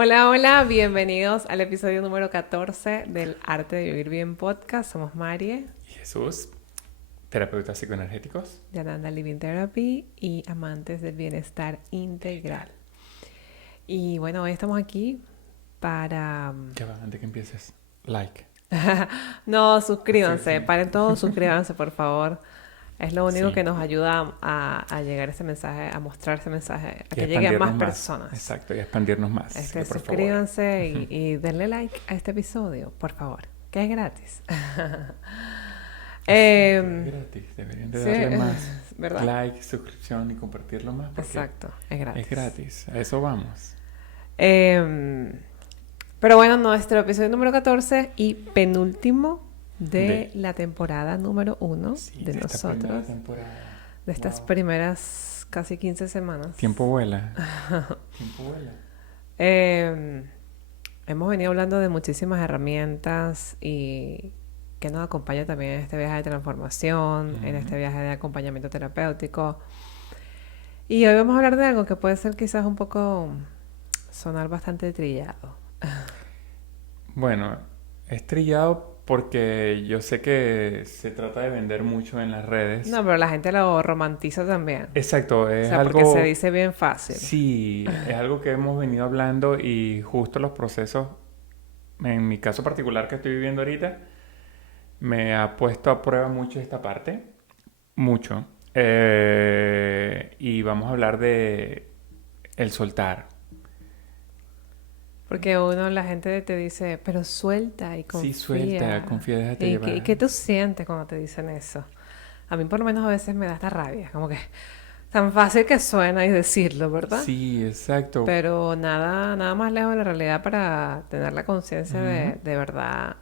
Hola, hola, bienvenidos al episodio número 14 del Arte de Vivir Bien podcast. Somos Marie, Y Jesús, terapeutas psicoenergéticos. Yananda Living Therapy y amantes del bienestar integral. Y bueno, hoy estamos aquí para... Ya va, antes que empieces. Like. No, Sí, suscríbanse, sí. paren todos, suscríbanse por favor. Es lo único Sí. que nos ayuda a llegar ese mensaje, a mostrar ese mensaje, a Y que llegue a más expandirnos más. personas. Exacto, y expandirnos más. Así que por favor. Suscríbanse y denle like a este episodio, por favor, que es gratis. Exacto, es Em, gratis. Deberían de sí, darle más ¿verdad? like, suscripción y compartirlo más porque Exacto, es es gratis. gratis. A eso vamos. Em, pero bueno, nuestro episodio número 14 y penúltimo de De, la temporada número 1 sí, de de esta primera nosotros, temporada. de estas Wow. primeras casi 15 semanas. Tiempo vuela. Tiempo vuela. Em, Hemos venido hablando de muchísimas herramientas y que nos acompaña también en este viaje de transformación, en este Ujú. viaje de acompañamiento terapéutico. Y hoy vamos a hablar de algo que puede ser quizás un poco sonar bastante trillado. Bueno, es trillado porque yo sé que se trata de vender mucho en las redes. No, pero la gente lo romantiza también. Exacto, O es sea, porque se algo, dice bien fácil. sí, es algo que hemos venido hablando y justo los procesos, en mi caso particular que estoy viviendo ahorita, me ha puesto a prueba mucho esta parte, mucho. Y vamos a hablar de el soltar. Porque uno, la gente te dice, pero suelta y Sí, suelta, confía. confía, déjate ¿Y llevar. qué tú sientes cuando te dicen eso? A mí por lo menos a veces me da esta rabia, como que tan fácil que suena y decirlo, ¿verdad? Sí, exacto. Pero nada, nada más lejos de la realidad para tener la conciencia Ujú. de verdad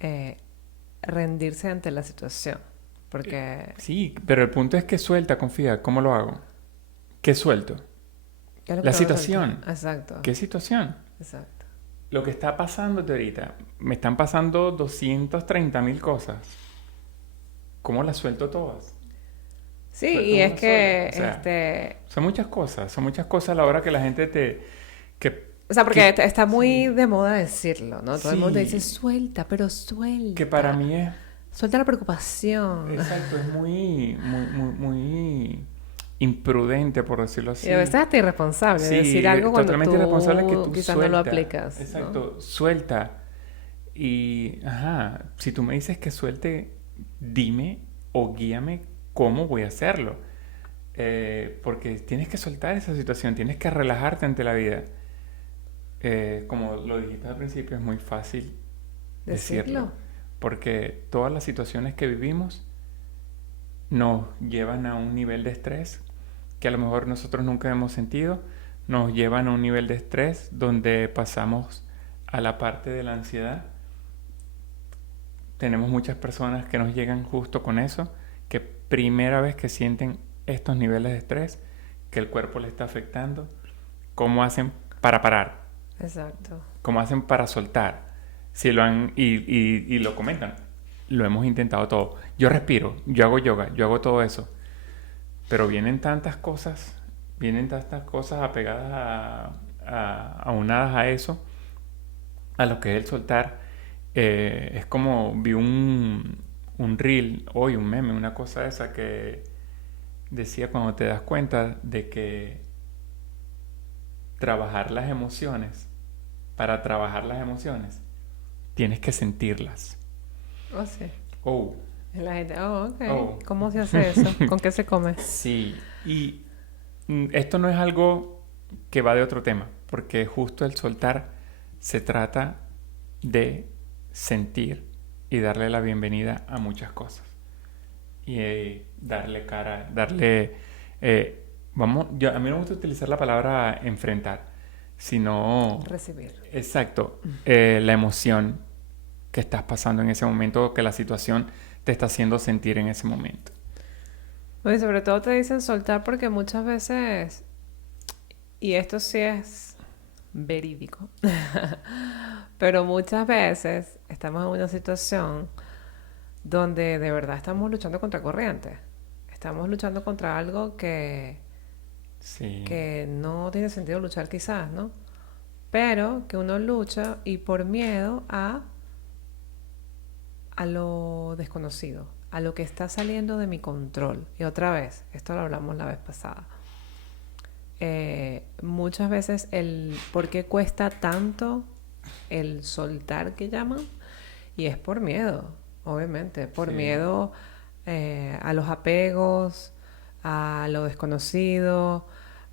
eh, rendirse ante la situación. Porque, Sí, pero el punto es que suelta, confía. ¿Cómo lo hago? ¿Qué suelto? ¿qué es lo que La tengo que soltar? situación. Exacto, ¿Qué situación? exacto. Lo que está pasando ahorita, me están pasando 230.000 cosas. ¿Cómo las suelto todas? Sí, Suelto y es una sola. que, O sea, son muchas cosas a la hora que la gente o sea, porque que, está muy sí, de moda decirlo, ¿no? Todo el mundo dice, sí, suelta, pero que para suelta. mí es, Suelta la preocupación. exacto, es muy imprudente, por decirlo Y a veces así. hasta irresponsable decir Sí, algo cuando totalmente irresponsable que tú tú quizás no lo suelta, aplicas, ¿no? exacto, suelta. Y, ajá, si tú me dices que suelte, dime o guíame cómo voy a hacerlo. Porque tienes que soltar esa situación, tienes que relajarte ante la vida. Como lo dijiste al principio, es muy fácil decirlo. Decirlo. Porque todas las situaciones que vivimos nos llevan a un nivel de estrés que a lo mejor nosotros nunca hemos sentido, nos llevan a un nivel de estrés donde pasamos a la parte de la ansiedad. Tenemos muchas personas que nos llegan justo con eso, que primera vez que sienten estos niveles de estrés, que el cuerpo le está afectando, cómo hacen para parar, Exacto. cómo hacen para soltar, si lo han y lo comentan. Lo hemos intentado todo. Yo respiro, yo hago yoga, yo hago todo eso. Pero vienen tantas cosas apegadas aunadas a eso, a lo que es el soltar. Es como vi un reel hoy, un meme, una cosa esa que decía cuando te das cuenta de que trabajar las emociones, para trabajar las emociones, tienes que sentirlas. Oh, sí. Oh, Y la gente, oh, oh. ok. ¿Cómo se hace eso? ¿Con qué se come? Sí, y esto no es algo que va de otro tema, porque justo el soltar se trata de sentir y darle la bienvenida a muchas cosas. Y darle cara, a mí no me gusta utilizar la palabra enfrentar, sino, Recibir. exacto, la emoción que estás pasando en ese momento o que la situación te está haciendo sentir en ese momento. Oye, sobre todo te dicen soltar porque muchas veces, y esto sí es verídico, pero muchas veces estamos en una situación donde de verdad estamos luchando contra corriente. Estamos luchando contra algo Sí, que no tiene sentido luchar quizás, ¿no? pero que uno lucha y por miedo a lo desconocido, a lo que está saliendo de mi control. Y otra vez, esto lo hablamos la vez pasada. Muchas veces el por qué cuesta tanto el soltar que llaman, y es por miedo, obviamente, por Sí. miedo a los apegos, a lo desconocido,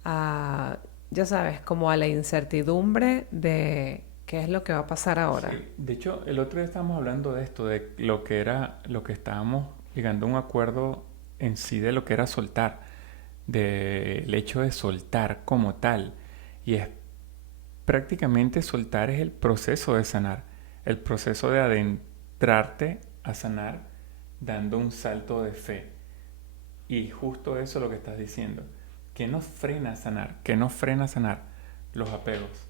a, ya sabes, como a la incertidumbre de qué es lo que va a pasar ahora. Sí. De hecho, el otro día estábamos hablando de esto, de lo que era, lo que estábamos llegando a un acuerdo en sí de lo que era soltar, del hecho de soltar como tal. Y es prácticamente soltar es el proceso de sanar, el proceso de adentrarte a sanar dando un salto de fe. Y justo eso es lo que estás diciendo. ¿Qué nos frena a sanar? ¿Qué nos frena a sanar? Los apegos.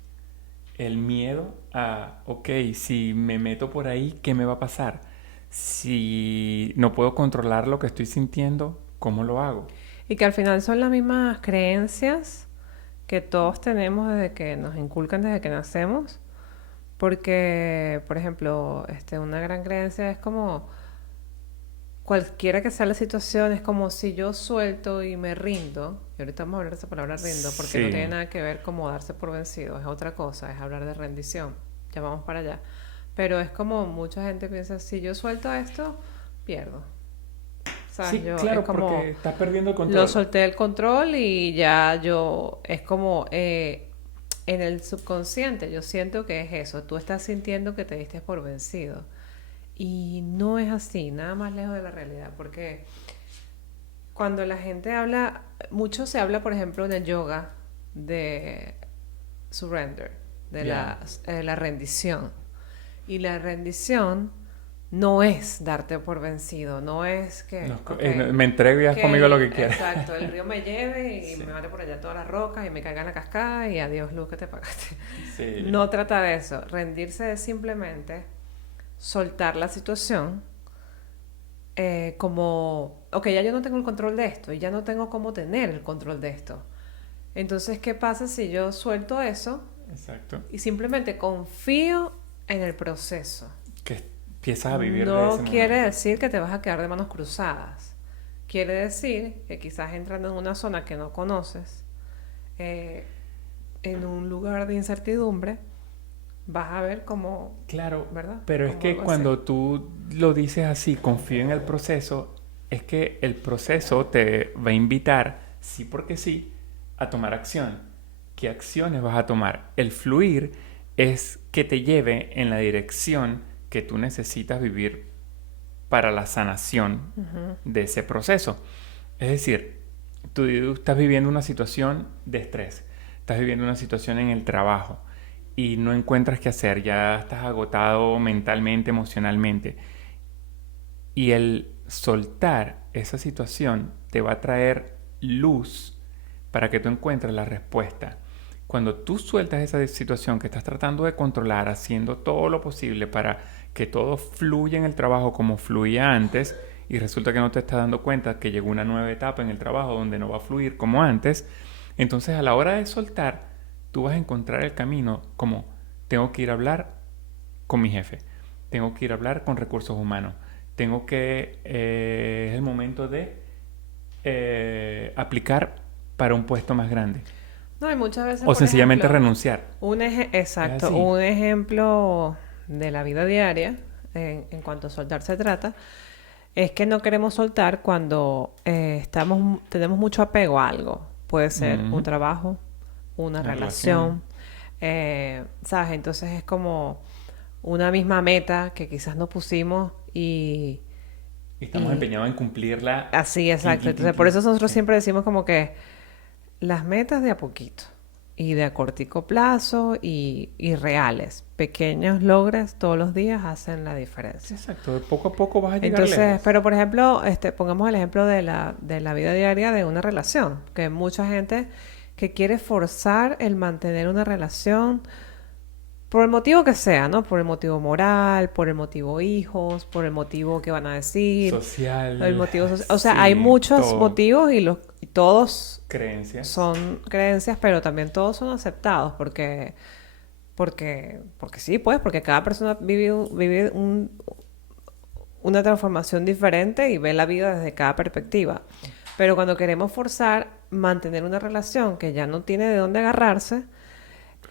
El miedo a, ok, si me meto por ahí, ¿qué me va a pasar? Si no puedo controlar lo que estoy sintiendo, ¿cómo lo hago? Y que al final son las mismas creencias que todos tenemos desde que nos inculcan desde que nacemos. Porque, por ejemplo, una gran creencia es como cualquiera que sea la situación, es como si yo suelto y me rindo, y ahorita vamos a hablar de esa palabra rindo, porque no tiene Sí, nada que ver como darse por vencido, es otra cosa, es hablar de rendición, ya vamos para allá. Pero es como mucha gente piensa, si yo suelto esto, pierdo. ¿Sabes? sí, Yo, es claro, como, porque estás perdiendo el lo control. solté el control y ya yo, es como, en el subconsciente, yo siento que es eso, tú estás sintiendo que te diste por vencido. Y no es así, nada más lejos de la realidad, porque cuando la gente habla, mucho se habla, por ejemplo, en el yoga de surrender, de Ya. la rendición. Y la rendición no es darte por vencido, no es que, No, ok, me entrego y haz que conmigo lo que quieras. exacto, el río me lleve y Sí, me mate por allá todas las rocas y me caiga en la cascada y adiós luz que te pagaste. sí, No trata de eso, rendirse es simplemente soltar la situación como, ok, ya yo no tengo el control de esto y ya no tengo cómo tener el control de esto. Entonces, ¿qué pasa si yo suelto eso exacto. y simplemente confío en el proceso? Que empiezas a vivir de ese No quiere momento. decir que te vas a quedar de manos cruzadas. Quiere decir que quizás entrando en una zona que no conoces, eh, en un lugar de incertidumbre, vas a ver cómo, Claro, ¿verdad? pero es Como que algo así. cuando tú lo dices así, confío en el proceso, es que el proceso te va a invitar, sí porque sí, a tomar acción. ¿Qué acciones vas a tomar? El fluir es que te lleve en la dirección que tú necesitas vivir para la sanación de ese proceso. Es decir, tú estás viviendo una situación de estrés, estás viviendo una situación en el trabajo y no encuentras qué hacer, ya estás agotado mentalmente, emocionalmente. Y el soltar esa situación te va a traer luz para que tú encuentres la respuesta. Cuando tú sueltas esa situación que estás tratando de controlar, haciendo todo lo posible para que todo fluya en el trabajo como fluía antes, y resulta que no te estás dando cuenta que llegó una nueva etapa en el trabajo donde no va a fluir como antes, entonces a la hora de soltar, tú vas a encontrar el camino como tengo que ir a hablar con mi jefe, tengo que ir a hablar con recursos humanos, tengo que, es el momento de aplicar para un puesto más grande. No, y muchas veces, O por sencillamente ejemplo, renunciar. Es exacto, así. un ejemplo de la vida diaria, en cuanto a soltar se trata, es que no queremos soltar cuando tenemos mucho apego a algo. Puede ser un Ujú. trabajo, una Una relación. relación, ¿sabes? Entonces es como una misma meta que quizás nos pusimos Y estamos y empeñados en cumplirla. así, Tin, exacto. tin, tin, Entonces por tin. eso nosotros Sí. siempre decimos como que las metas de a poquito y de a cortico plazo y reales. Pequeños logros todos los días hacen la Sí, diferencia. exacto. De poco a poco vas a llegar Entonces, lejos. pero por ejemplo, pongamos el ejemplo de la vida diaria de una relación, que mucha gente que quiere forzar el mantener una relación por el motivo que sea, ¿no? Por el motivo moral, por el motivo hijos, por el motivo que van a decir, el Social. motivo social. O sea, hay Sí, muchos todo. motivos y todos Creencias. son creencias, pero también todos son aceptados porque porque sí, pues, porque cada persona vive una transformación diferente y ve la vida desde cada perspectiva. Pero cuando queremos forzar mantener una relación que ya no tiene de dónde agarrarse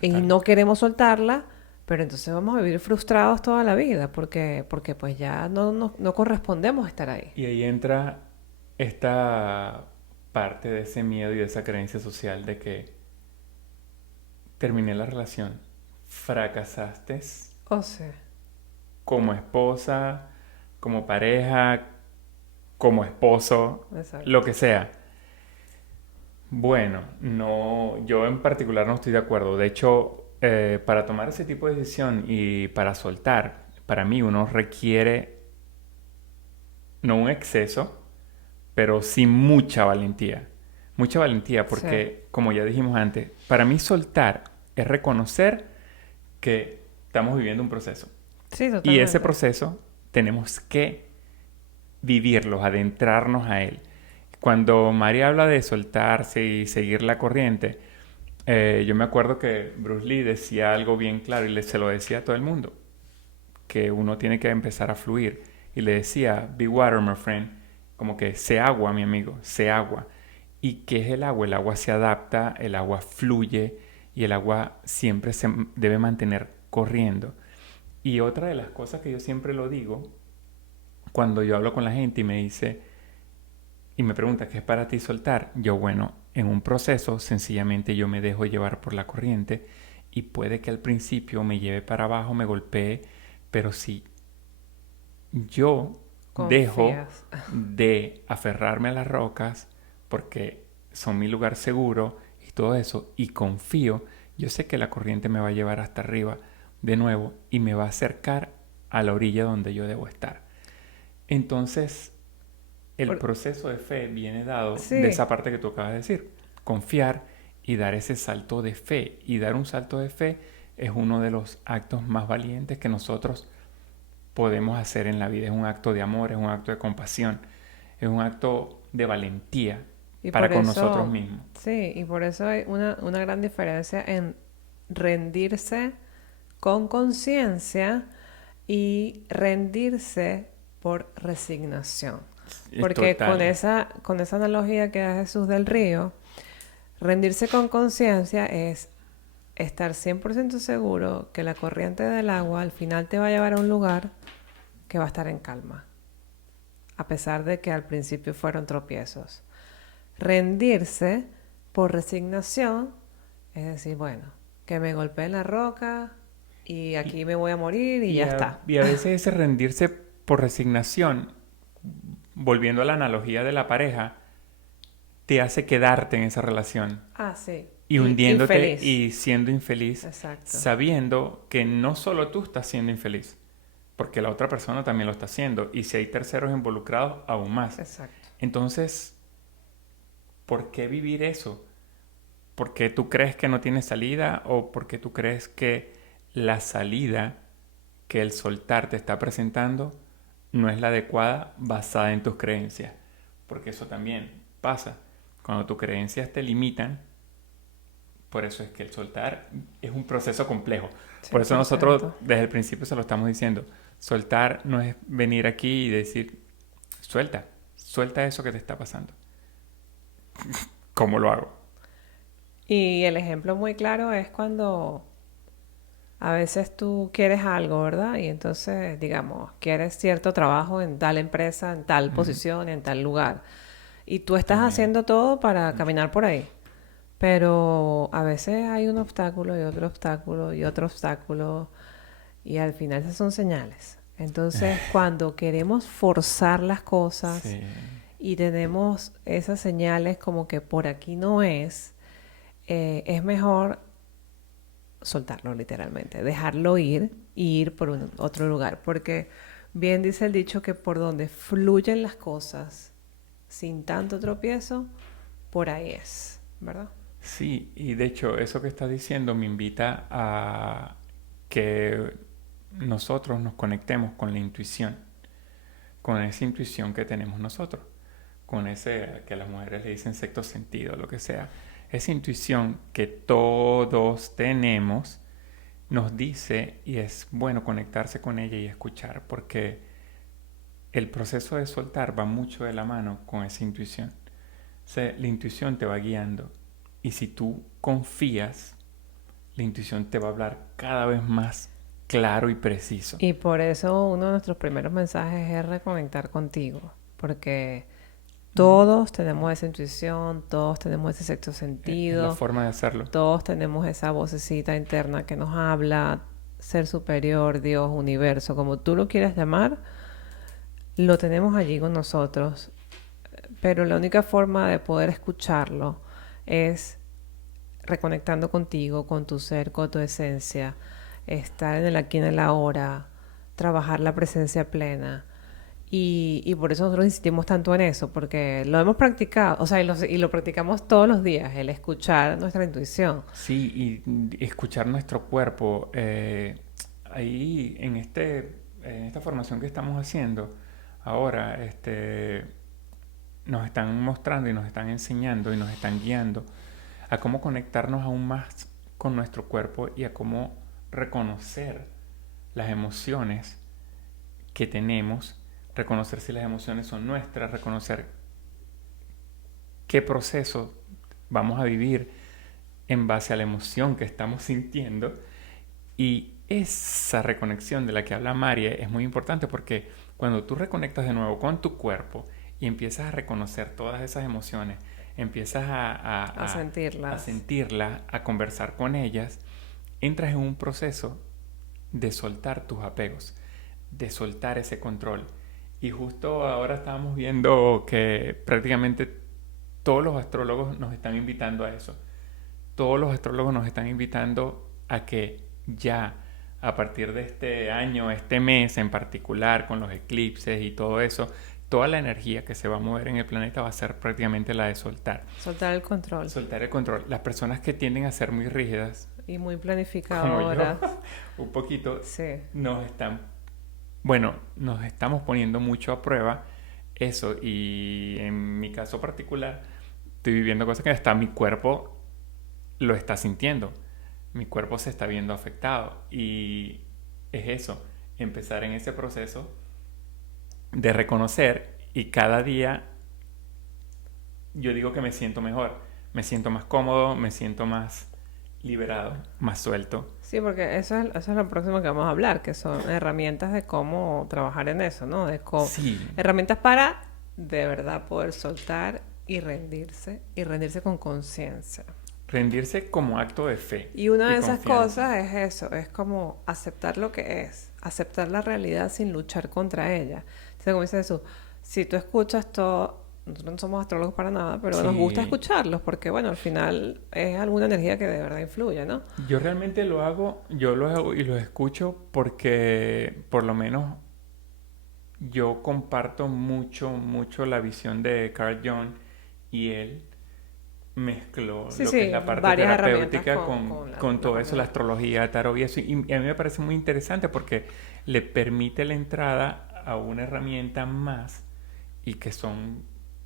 y Total. no queremos soltarla, pero entonces vamos a vivir frustrados toda la vida porque pues ya no correspondemos estar ahí. Y ahí entra esta parte de ese miedo y de esa creencia social de que terminé la relación, fracasaste O sea, como esposa, como pareja, como esposo, lo exacto. que sea. Bueno, no, yo en particular no estoy de acuerdo. De hecho, para tomar ese tipo de decisión y para soltar, para mí uno requiere no un exceso, pero sí mucha valentía. Mucha valentía Sí, porque, como ya dijimos antes, para mí soltar es reconocer que estamos viviendo un proceso. sí, Y ese totalmente. proceso tenemos que vivirlo, adentrarnos a él. Cuando María habla de soltarse y seguir la corriente, yo me acuerdo que Bruce Lee decía algo bien claro y se lo decía a todo el mundo, que uno tiene que empezar a fluir. Y le decía, be water, my friend, como que sé agua, mi amigo, sé agua. ¿Y qué es el agua? El agua se adapta, el agua fluye y el agua siempre se debe mantener corriendo. Y otra de las cosas que yo siempre lo digo, cuando yo hablo con la gente y me dice, y me pregunta, ¿qué es para ti soltar? Yo, bueno, en un proceso sencillamente yo me dejo llevar por la corriente y puede que al principio me lleve para abajo, me golpee, pero si yo dejo Confías. de aferrarme a las rocas porque son mi lugar seguro y todo eso y confío, yo sé que la corriente me va a llevar hasta arriba de nuevo y me va a acercar a la orilla donde yo debo estar. Entonces, el Por- proceso de fe viene dado de sí, esa parte que tú acabas de decir, confiar y dar ese salto de fe. Y dar un salto de fe es uno de los actos más valientes que nosotros podemos hacer en la vida. Es un acto de amor, es un acto de compasión, es un acto de valentía y para por con nosotros eso, mismos. sí, y por eso hay una gran diferencia en rendirse con conciencia y rendirse por resignación. Es Porque total. con esa analogía que da Jesús del Río, rendirse con conciencia es estar 100% seguro que la corriente del agua al final te va a llevar a un lugar que va a estar en calma, a pesar de que al principio fueron tropiezos. Rendirse por resignación es decir, bueno, que me golpeé en la roca y Y, aquí me voy a morir y ya está. y a veces ese rendirse por resignación, volviendo a la analogía de la pareja, te hace quedarte en esa relación Ah, sí. y Y hundiéndote infeliz. y siendo infeliz, Exacto. sabiendo que no solo tú estás siendo infeliz, porque la otra persona también lo está haciendo, y si hay terceros involucrados, aún más. Exacto. Entonces, ¿por qué vivir eso? ¿Porque tú crees que no tiene salida o porque tú crees que la salida que el soltar te está presentando no es la adecuada basada en tus creencias? Porque eso también pasa. Cuando tus creencias te limitan, por eso es que el soltar es un proceso complejo. Por eso nosotros 100%. desde el principio se lo estamos diciendo. Soltar no es venir aquí y decir, suelta, suelta eso que te está pasando. ¿Cómo lo hago? Y el ejemplo muy claro es cuando a veces tú quieres algo, ¿verdad? Y entonces, digamos, quieres cierto trabajo en tal empresa, en tal Ujú. posición, en tal lugar. Y tú estás Amén. haciendo todo para Mucho. caminar por ahí. Pero a veces hay un obstáculo y otro obstáculo y otro obstáculo y al final esas son señales. Entonces, cuando queremos forzar las cosas Sí, y tenemos esas señales como que por aquí no es mejor soltarlo literalmente, dejarlo ir y ir por otro lugar. Porque bien dice el dicho que por donde fluyen las cosas sin tanto tropiezo, por ahí es, ¿verdad? sí, y de hecho eso que estás diciendo me invita a que nosotros nos conectemos con la intuición, con esa intuición que tenemos nosotros, con ese que a las mujeres le dicen sexto sentido, lo que sea, esa intuición que todos tenemos nos dice, y es bueno conectarse con ella y escuchar, porque el proceso de soltar va mucho de la mano con esa intuición. O sea, la intuición te va guiando. Y si tú confías, la intuición te va a hablar cada vez más claro y preciso. Y por eso uno de nuestros primeros mensajes es reconectar contigo, porque todos tenemos esa intuición, todos tenemos ese sexto Es la sentido, forma de hacerlo. todos tenemos esa vocecita interna que nos habla, ser superior, Dios, universo, como tú lo quieras llamar, lo tenemos allí con nosotros, pero la única forma de poder escucharlo es reconectando contigo, con tu ser, con tu esencia, estar en el aquí y en el ahora, trabajar la presencia plena. Y por eso nosotros insistimos tanto en eso, porque lo hemos practicado, o sea, y lo practicamos todos los días, el escuchar nuestra intuición. Sí, y escuchar nuestro cuerpo. Ahí en esta formación que estamos haciendo, ahora nos están mostrando y nos están enseñando y nos están guiando a cómo conectarnos aún más con nuestro cuerpo y a cómo reconocer las emociones que tenemos, reconocer si las emociones son nuestras, reconocer qué proceso vamos a vivir en base a la emoción que estamos sintiendo. Y esa reconexión de la que habla María es muy importante porque cuando tú reconectas de nuevo con tu cuerpo y empiezas a reconocer todas esas emociones, empiezas A a sentirlas. sentirlas, a conversar con ellas, entras en un proceso de soltar tus apegos, de soltar ese control. Y justo ahora estábamos viendo que prácticamente todos los astrólogos nos están invitando a eso. Todos los astrólogos nos están invitando a que ya a partir de este año, este mes en particular, con los eclipses y todo eso, toda la energía que se va a mover en el planeta va a ser prácticamente la de soltar. Soltar el control. Soltar el control. Las personas que tienden a ser muy rígidas, Y muy como yo, planificadoras. un poquito, Sí. nos estamos poniendo mucho a prueba eso. Y en mi caso particular, estoy viviendo cosas que hasta mi cuerpo lo está sintiendo. Mi cuerpo se está viendo afectado. Y es eso, empezar en ese proceso de reconocer y cada día yo digo que me siento mejor, me siento más cómodo, me siento más liberado, más suelto. Sí, porque eso es lo próximo que vamos a hablar, que son herramientas de cómo trabajar en eso, ¿no? Sí, Herramientas para de verdad poder soltar y rendirse con conciencia. rendirse como acto de fe Y una y de esas confianza. cosas es eso, es como aceptar lo que es, aceptar la realidad sin luchar contra ella. Entonces, como dice Jesús, si tú escuchas todo, nosotros no somos astrólogos para nada, pero nos gusta Sí, escucharlos porque, bueno, al final es alguna energía que de verdad influye, ¿no? yo realmente yo lo hago y lo escucho porque por lo menos yo comparto mucho la visión de Carl Jung y él mezcló Sí, lo que es sí, la parte varias herramientas terapéutica con con la todo eso, la parte... astrología, tarot y eso. Y a mí me parece muy interesante porque le permite la entrada a una herramienta más y que son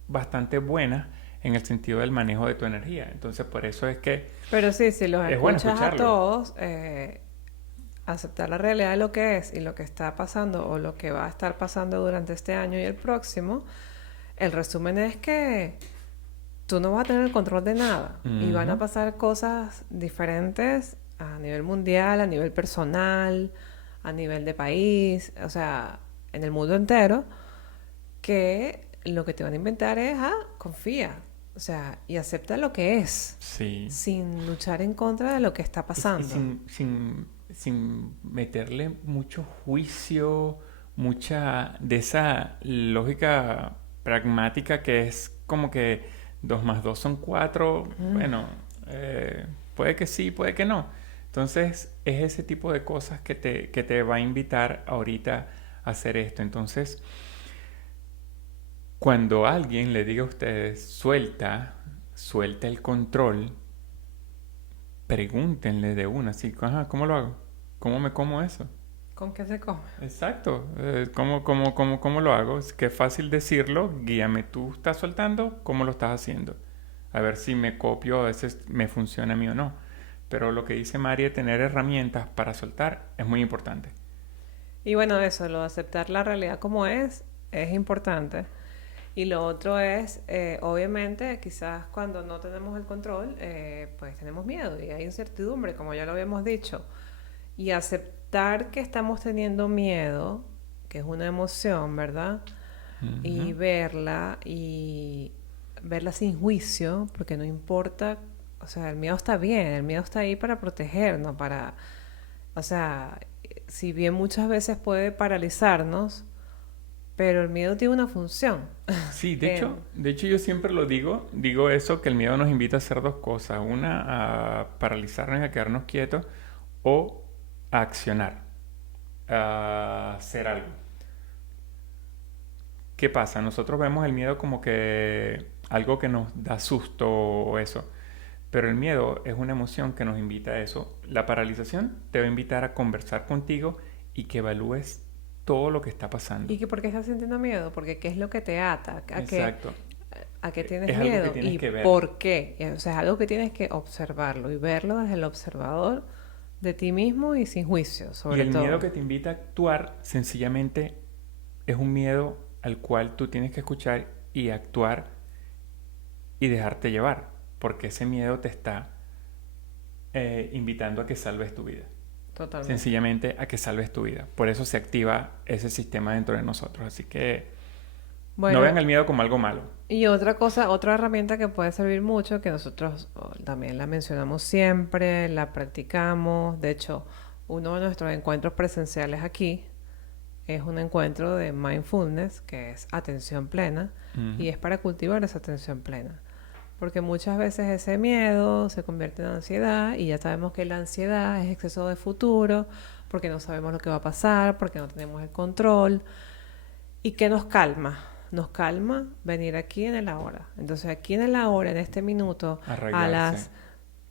bastante buenas en el sentido del manejo de tu energía. Entonces, por eso es que Pero sí, si los es bueno escuchas a escucharlo. todos, aceptar la realidad de lo que es y lo que está pasando o lo que va a estar pasando durante este año y el próximo, el resumen es que tú no vas a tener el control de nada y van a Ujú. pasar cosas diferentes a nivel mundial, a nivel personal, a nivel de país, o sea, en el mundo entero, que lo que te van a inventar es, confía, o sea, y acepta lo que es, Sí. sin luchar en contra de lo que está Y pasando. sin meterle mucho juicio, mucha de esa lógica pragmática que es como que 2 más 2 son 4. Bueno, puede que sí, puede que no. Entonces es ese tipo de cosas que te va a invitar ahorita a hacer esto. Entonces, cuando alguien le diga a ustedes, suelta el control, pregúntenle de una, así, ajá, ¿cómo lo hago? ¿Cómo me como eso? ¿Con qué se come? Exacto, ¿cómo lo hago? Es que es fácil decirlo, guíame, tú estás soltando, ¿cómo lo estás haciendo? A ver si me copio, a veces me funciona a mí o no. Pero lo que dice María, tener herramientas para soltar es muy importante. Y bueno, eso, lo de aceptar la realidad como es importante. Y lo otro es, obviamente, quizás cuando no tenemos el control, pues tenemos miedo y hay incertidumbre, como ya lo habíamos dicho. Y aceptar que estamos teniendo miedo, que es una emoción, ¿verdad? Ujú. Y verla sin juicio, porque no importa, o sea, el miedo está bien, el miedo está ahí para protegernos, o sea, si bien muchas veces puede paralizarnos, pero el miedo tiene una función. Sí, En, de hecho yo siempre lo digo eso, que el miedo nos invita a hacer dos cosas, una a paralizarnos y a quedarnos quietos o a accionar, a hacer algo. ¿Qué pasa? Nosotros vemos el miedo como que algo que nos da susto o eso, pero el miedo es una emoción que nos invita a eso. La paralización te va a invitar a conversar contigo y que evalúes todo lo que está pasando. ¿Y que por qué estás sintiendo miedo? Porque ¿qué es lo que te ata? Exacto. A qué tienes Es algo que miedo? tienes ¿Y que ver. por qué? O sea, es algo que tienes que observarlo y verlo desde el observador de ti mismo y sin juicio, Y sobre el miedo todo. que te invita a actuar sencillamente es un miedo al cual tú tienes que escuchar y actuar y dejarte llevar, porque ese miedo te está invitando a que salves tu vida. Totalmente. Sencillamente a que salves tu vida. Por eso se activa ese sistema dentro de nosotros. Así que no Bueno, vean el miedo como algo malo. y otra cosa, otra herramienta que puede servir mucho, que nosotros también la mencionamos siempre, la practicamos. De hecho, uno de nuestros encuentros presenciales aquí es un encuentro de mindfulness, que es atención plena, Ujú. y es para cultivar esa atención plena. Porque muchas veces ese miedo se convierte en ansiedad y ya sabemos que la ansiedad es exceso de futuro, porque no sabemos lo que va a pasar, porque no tenemos el control. ¿Y qué nos calma? Nos calma venir aquí en el ahora. Entonces aquí en el ahora, en este minuto, a Arraigarse. las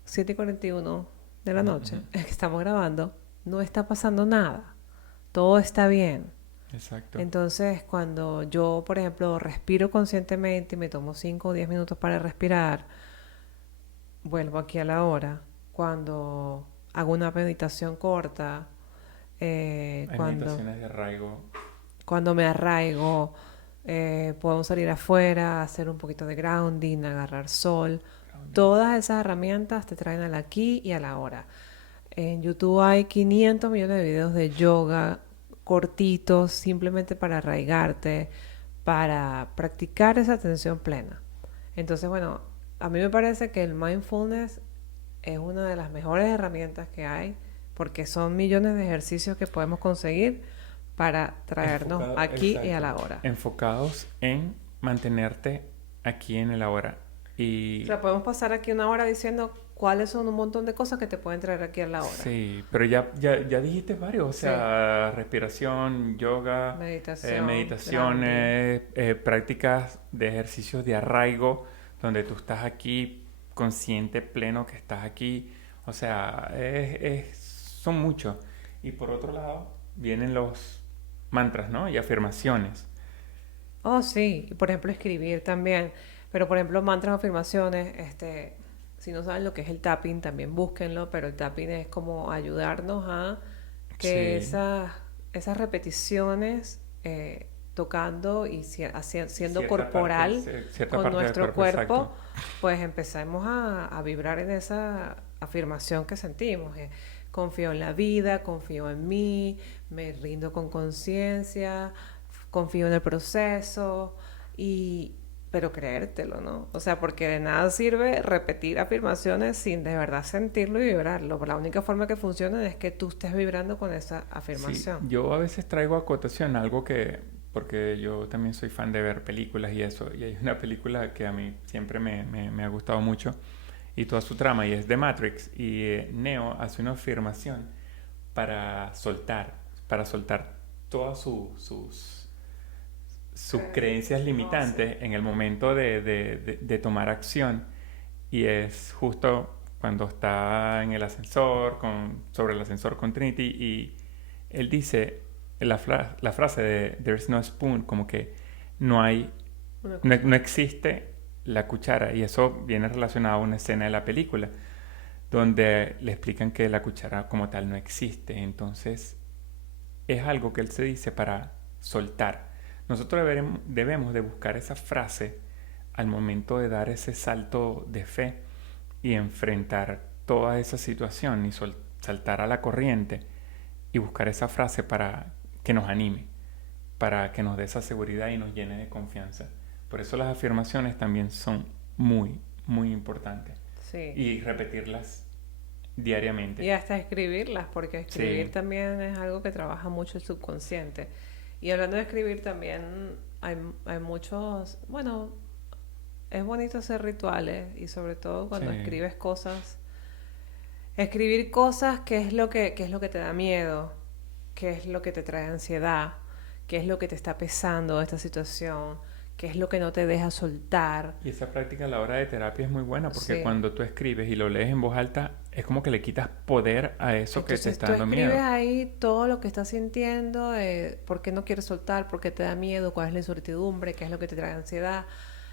7:41 de la Ujú. noche, que estamos grabando, no está pasando nada. Todo está bien. Exacto. Entonces, cuando yo, por ejemplo, respiro conscientemente y me tomo 5 o 10 minutos para respirar, vuelvo aquí a la hora. Cuando hago una meditación eh, eh, Hay cuando, meditaciones de arraigo. cuando me arraigo, puedo salir afuera, hacer un poquito de grounding, agarrar sol. Grounding. Todas esas herramientas te traen al aquí y a la hora. En YouTube hay 500 millones de videos de yoga cortitos, simplemente para arraigarte, para practicar esa atención plena. Entonces, bueno, a mí me parece que el mindfulness es una de las mejores herramientas que hay porque son millones de ejercicios que podemos conseguir para traernos Enfocado, aquí y a exacto. la hora. Enfocados en mantenerte aquí en el ahora. O Y sea, podemos pasar aquí una hora diciendo cuáles son un montón de cosas que te pueden traer aquí a la hora. sí, pero ya dijiste varios, o Sí, sea, respiración, yoga, meditación, grounding. meditaciones, prácticas de ejercicios de arraigo, donde tú estás aquí consciente, pleno que estás aquí, o sea, son muchos. Y por otro lado, vienen los mantras, ¿no? Y afirmaciones. Oh, sí, y por ejemplo escribir también. Pero por ejemplo, mantras o afirmaciones, si no saben lo que es el tapping, también búsquenlo, pero el tapping es como ayudarnos a que Sí, esas repeticiones tocando y siendo corporal cierta con parte del nuestro cuerpo, exacto. cuerpo, pues empecemos a vibrar en esa afirmación que sentimos. Confío en la vida, confío en mí, me rindo con conciencia, confío en el proceso y pero creértelo, ¿no? O sea, porque de nada sirve repetir afirmaciones sin de verdad sentirlo y vibrarlo. La única forma que funciona es que tú estés vibrando con esa Sí, afirmación. yo a veces traigo a cotación algo que, porque yo también soy fan de ver películas y eso, y hay una película que a mí siempre me ha gustado mucho y toda su trama, y es The Matrix, y Neo hace una afirmación para soltar todas sus creencias Oh, sí. limitantes en el momento de tomar acción. Y es justo cuando está en el ascensor, sobre el ascensor con Trinity, y él dice la frase de There's no spoon, como que no hay, Una no cuchara. existe la cuchara, y eso viene relacionado a una escena de la película, donde le explican que la cuchara como tal no existe. Entonces, es algo que él se dice para soltar. Nosotros debemos de buscar esa frase al momento de dar ese salto de fe y enfrentar toda esa situación y saltar a la corriente y buscar esa frase para que nos anime, para que nos dé esa seguridad y nos llene de confianza. Por eso las afirmaciones también son muy, muy importantes. Sí. Y repetirlas diariamente. Y hasta escribirlas, porque escribir Sí, también es algo que trabaja mucho el subconsciente. Y hablando de escribir también hay muchos, bueno, es bonito hacer rituales y sobre todo sí. cuando escribes cosas, escribir cosas, qué es lo que te da miedo, qué es lo que te trae ansiedad, qué es lo que te está pesando de esta situación, qué es lo que no te deja soltar. Y esa práctica a la hora de terapia es muy buena porque Sí. cuando tú escribes y lo lees en voz alta, es como que le quitas poder a eso que te Entonces está tú dando escribes miedo. ahí todo lo que estás sintiendo, por qué no quieres soltar, por qué te da miedo, cuál es la incertidumbre, qué es lo que te trae ansiedad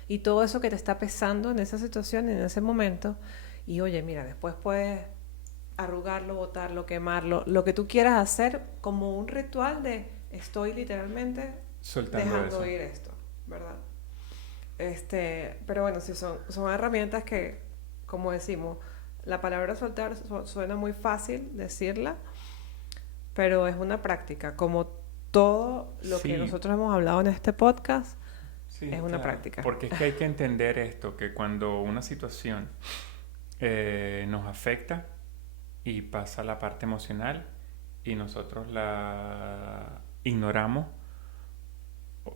y todo eso que te está pesando en esa situación, en ese momento. Y oye, mira, después puedes arrugarlo, botarlo, quemarlo, lo que tú quieras hacer como un ritual de estoy literalmente Soltando dejando eso. ir esto, ¿verdad? Pero bueno, sí, son herramientas que, como decimos, la palabra soltar suena muy fácil decirla, pero es una práctica. Como todo lo que Sí, nosotros hemos hablado en este podcast, es sí, una claro. práctica. Porque es que hay que entender esto, que cuando una situación nos afecta y pasa la parte emocional y nosotros la ignoramos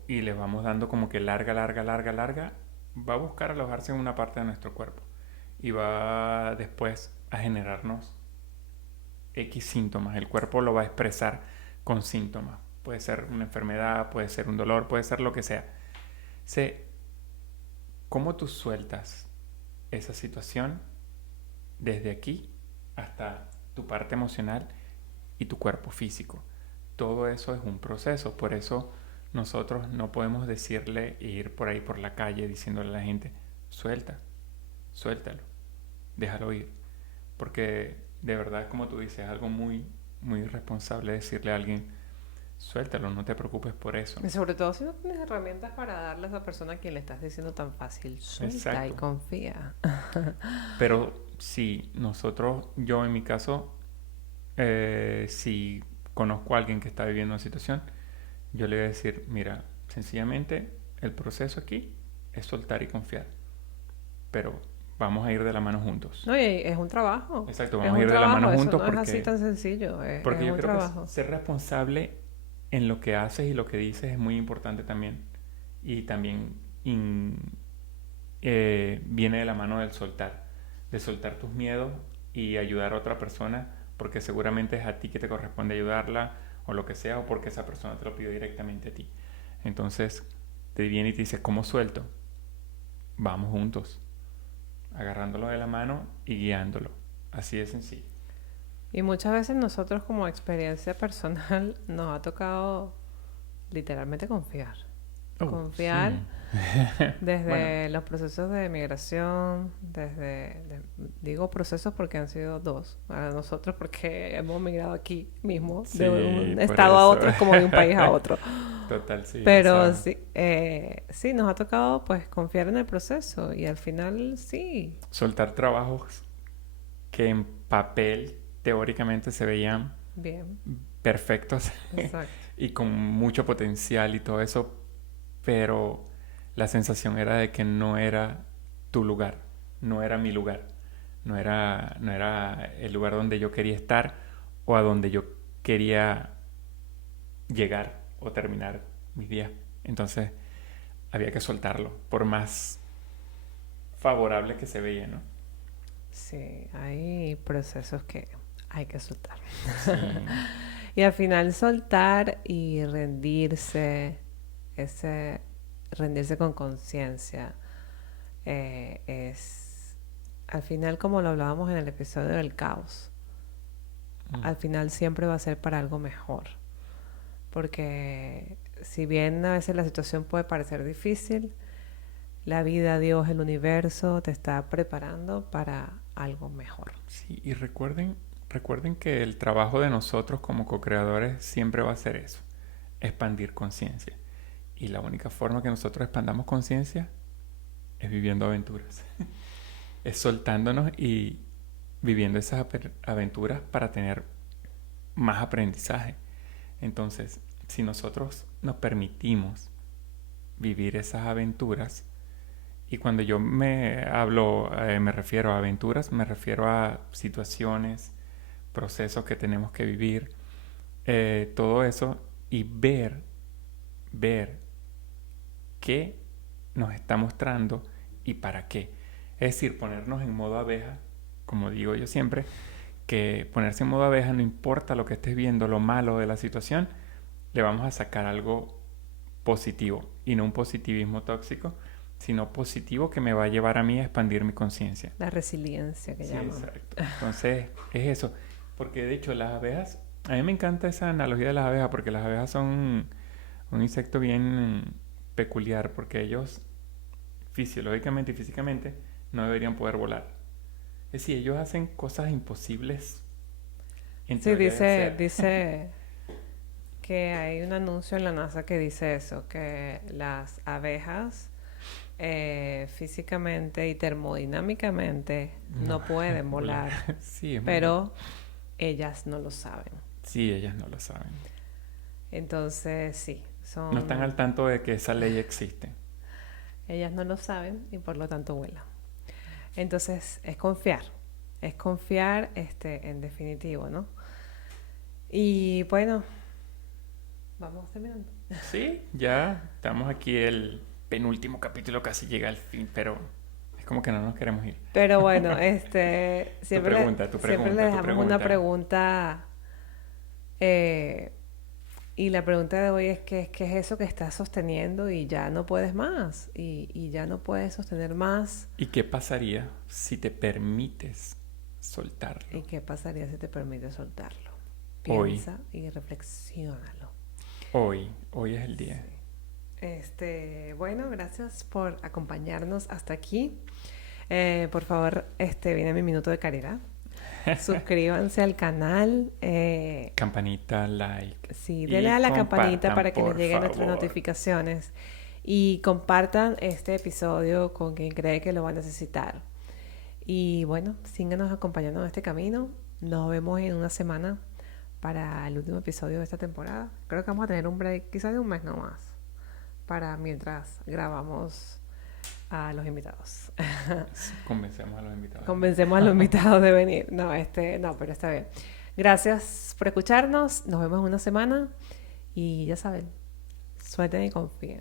y le vamos dando como que larga, larga, larga, larga, va a buscar alojarse en una parte de nuestro cuerpo y va después a generarnos X síntomas. El cuerpo lo va a expresar con síntomas. Puede ser una enfermedad, puede ser un dolor, puede ser lo que sea. Sé cómo tú sueltas esa situación desde aquí hasta tu parte emocional y tu cuerpo físico. Todo eso es un proceso, por eso nosotros no podemos decirle e ir por ahí por la calle diciéndole a la gente, suelta, suéltalo, déjalo ir. Porque de verdad, como tú dices, es algo muy, muy irresponsable decirle a alguien, suéltalo, no te preocupes por eso. Y sobre todo si no tienes herramientas para darle a esa persona a quien le estás diciendo tan fácil, suelta y Exacto. confía. Pero si nosotros, yo en mi caso, si conozco a alguien que está viviendo una situación, yo le voy a decir, mira, sencillamente el proceso aquí es soltar y confiar, pero vamos a ir de la mano juntos. No, y es un trabajo. Exacto, Es vamos a un ir de la mano trabajo, eso juntos no es así porque, tan sencillo, porque es yo un creo que trabajo. ser responsable en lo que haces y lo que dices es muy importante también. Y también viene de la mano del soltar, de soltar tus miedos y ayudar a otra persona porque seguramente es a ti que te corresponde ayudarla o lo que sea o porque esa persona te lo pidió directamente a ti. Entonces te viene y te dice, ¿cómo suelto? Vamos juntos, agarrándolo de la mano y guiándolo. Así de sencillo. Y muchas veces nosotros como experiencia personal nos ha tocado literalmente confiar. Oh, Confiar sí. Bueno, desde los procesos de migración, digo procesos porque han sido dos, para nosotros porque hemos migrado aquí mismo, de sí, un por estado a eso. otro, como de un país a otro. Total, sí, ya Pero sabes. sí, sí, nos ha tocado pues confiar en el proceso y al final sí, Soltar trabajos que en papel teóricamente se veían bien, perfectos exacto. y con mucho potencial y todo eso, pero la sensación era de que no era tu lugar, no era mi lugar, no era el lugar donde yo quería estar o a donde yo quería llegar o terminar mis días. Entonces había que soltarlo, por más favorable que se veía, ¿no? Sí, hay procesos que hay que soltar. Sí, Y al final soltar y ese rendirse con conciencia, es, al final como lo hablábamos en el episodio del caos, mm, al final siempre va a ser para algo mejor. Porque si bien a veces la situación puede parecer difícil, la vida, Dios, el universo te está preparando para algo mejor. Sí, y recuerden que el trabajo de nosotros como co-creadores siempre va a ser eso, expandir conciencia. Y la única forma que nosotros expandamos conciencia es viviendo aventuras. Es soltándonos y viviendo esas aventuras para tener más aprendizaje. Entonces, si nosotros nos permitimos vivir esas aventuras, y cuando yo me refiero a aventuras, me refiero a situaciones, procesos que tenemos que vivir, todo eso, y ver qué nos está mostrando y para qué. Es decir, ponernos en modo abeja, como digo yo siempre, que ponerse en modo abeja no importa lo que estés viendo, lo malo de la situación, le vamos a sacar algo positivo, y no un positivismo tóxico, sino positivo que me va a llevar a mí a expandir mi conciencia. La resiliencia que Sí, llaman. exacto. Entonces, es eso. Porque de hecho las abejas, a mí me encanta esa analogía de las abejas, porque las abejas son un insecto bien peculiar, porque ellos fisiológicamente y físicamente no deberían poder volar. Es decir, ellos hacen cosas imposibles en Sí, teoría de hacer. dice que hay un anuncio en la NASA que dice eso, que las abejas físicamente y termodinámicamente No, no pueden volar, sí, es muy loco. pero ellas no lo saben. Sí, ellas no lo saben. Entonces, sí, No están al son... tanto de que esa ley existe. Ellas no lo saben y por lo tanto vuelan. Entonces, es confiar en definitivo, ¿no? Y bueno, vamos terminando. Sí, ya estamos aquí, el penúltimo capítulo casi llega al fin, pero es como que no nos queremos ir. Pero bueno, Tu pregunta, tu siempre le pregunta, tu dejamos una pregunta. pregunta. eh, y la pregunta de hoy es ¿qué es eso que estás sosteniendo y ya no puedes más? Y ya no puedes sostener más. ¿Y qué pasaría si te permites ¿Y soltarlo? qué pasaría si te permite soltarlo? Hoy, Piensa y reflexiónalo. hoy es el Sí. día. Bueno, gracias por acompañarnos hasta aquí. Por favor, viene mi minuto de caridad. Suscríbanse al canal. Campanita, like Sí, denle y a la campanita compartan, para que les por lleguen nuestras favor. notificaciones. Y compartan este episodio con quien cree que lo va a necesitar. Y bueno, síganos acompañando en este camino. Nos vemos en una semana para el último episodio de esta temporada. Creo que vamos a tener un break, quizás de un mes nomás, para mientras grabamos a los invitados. Convencemos a los invitados de venir. Convencemos a los invitados de venir. No, pero está bien. Gracias por escucharnos. Nos vemos en una semana. Y ya saben, suelten y confíen.